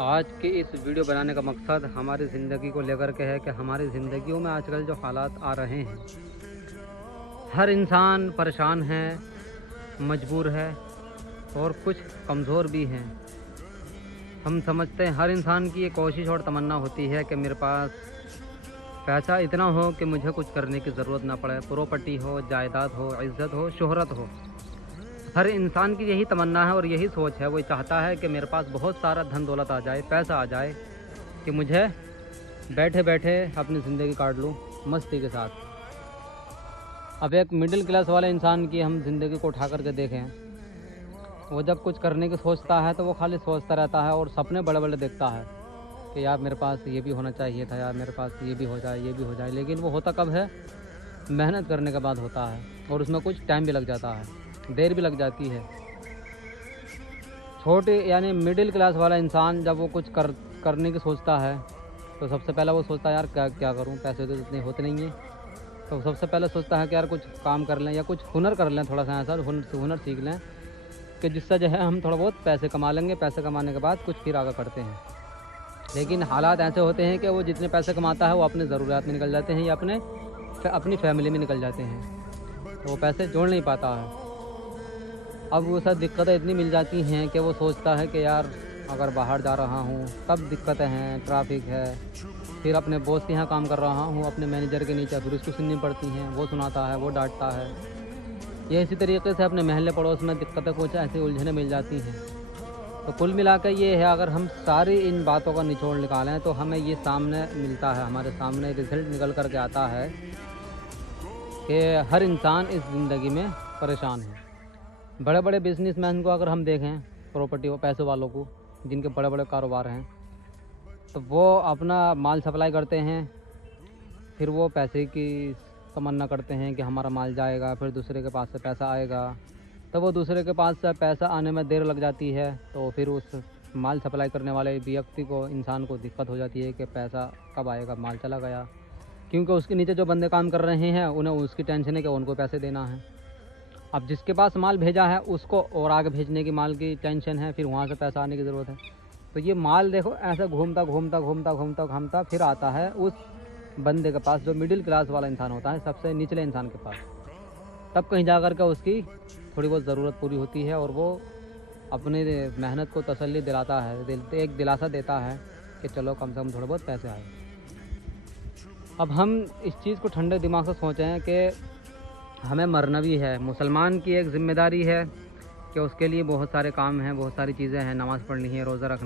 आज की इस वीडियो बनाने का मकसद हमारी ज़िंदगी को लेकर के है कि हमारी ज़िंदगियों में आजकल जो हालात आ रहे हैं, हर इंसान परेशान है, मजबूर है और कुछ कमज़ोर भी हैं। हम समझते हैं हर इंसान की ये कोशिश और तमन्ना होती है कि मेरे पास पैसा इतना हो कि मुझे कुछ करने की ज़रूरत ना पड़े, प्रॉपर्टी हो, जायदाद हो, इज़्ज़त हो, शोहरत हो। हर इंसान की यही तमन्ना है और यही सोच है। वो चाहता है कि मेरे पास बहुत सारा धन दौलत आ जाए, पैसा आ जाए कि मुझे बैठे बैठे अपनी ज़िंदगी काट लूँ मस्ती के साथ। अब एक मिडिल क्लास वाले इंसान की हम ज़िंदगी को उठा करके देखें, वो जब कुछ करने की सोचता है तो वो खाली सोचता रहता है और सपने बड़े बड़े देखता है कि यार मेरे पास ये भी होना चाहिए था, यार मेरे पास ये भी हो जाए, ये भी हो जाए। लेकिन वो होता कब है? मेहनत करने के बाद होता है और उसमें कुछ टाइम भी लग जाता है, देर भी लग जाती है। छोटे यानी मिडिल क्लास वाला इंसान जब वो कुछ करने की सोचता है तो सबसे पहले वो सोचता है यार क्या क्या करूं, पैसे तो इतने होते नहीं हैं। तो सबसे पहले सोचता है कि यार कुछ काम कर लें या कुछ हुनर कर लें, थोड़ा सा ऐसा हुनर सीख लें कि जिससे जो है हम थोड़ा बहुत पैसे कमा लेंगे। पैसे कमाने के बाद कुछ फिर आगे करते हैं। लेकिन हालात ऐसे होते हैं कि वो जितने पैसे कमाता है वो अपने ज़रूरियात में निकल जाते हैं या अपनी फैमिली में निकल जाते हैं, तो वो पैसे जोड़ नहीं पाता है। अब वो सब दिक्कतें इतनी मिल जाती हैं कि वो सोचता है कि यार अगर बाहर जा रहा हूँ तब दिक्कतें हैं, ट्रैफिक है, फिर अपने बॉस के यहाँ काम कर रहा हूँ, अपने मैनेजर के नीचे, फिर उसको सुननी पड़ती हैं, वो सुनाता है, वो डांटता है। ये इसी तरीके से अपने महल्ले पड़ोस में दिक्कतें कुछ ऐसी उलझने मिल जाती हैं। तो कुल मिलाकर ये है, अगर हम सारी इन बातों का निचोड़ निकालें तो हमें ये सामने मिलता है, हमारे सामने रिजल्ट निकल कर के आता है कि हर इंसान इस ज़िंदगी में परेशान है। बड़े बड़े बिजनेसमैन को अगर हम देखें, प्रॉपर्टी वो पैसे वालों को, जिनके बड़े बड़े कारोबार हैं, तो वो अपना माल सप्लाई करते हैं, फिर वो पैसे की तमन्ना करते हैं कि हमारा माल जाएगा, फिर दूसरे के पास से पैसा आएगा। तो वो दूसरे के पास से पैसा आने में देर लग जाती है, तो फिर उस माल सप्लाई करने वाले व्यक्ति को, इंसान को दिक्कत हो जाती है कि पैसा कब आएगा, माल चला गया। क्योंकि उसके नीचे जो बंदे काम कर रहे हैं उन्हें उसकी टेंशन है कि उनको पैसे देना है। अब जिसके पास माल भेजा है उसको और आगे भेजने की माल की टेंशन है, फिर वहाँ से पैसा आने की ज़रूरत है। तो ये माल देखो ऐसे घूमता घूमता घूमता घूमता घूमता फिर आता है उस बंदे के पास, जो मिडिल क्लास वाला इंसान होता है, सबसे निचले इंसान के पास। तब कहीं जा कर के उसकी थोड़ी बहुत ज़रूरत पूरी होती है और वो अपनी मेहनत को तसल्ली दिलाता है, एक दिलासा देता है कि चलो कम से कम थोड़े बहुत पैसे आए। अब हम इस चीज़ को ठंडे दिमाग से सोचें कि हमें मरना भी है। मुसलमान की एक ज़िम्मेदारी है कि उसके लिए बहुत सारे काम हैं, बहुत सारी चीज़ें हैं, नमाज़ पढ़नी है, रोज़ा रखना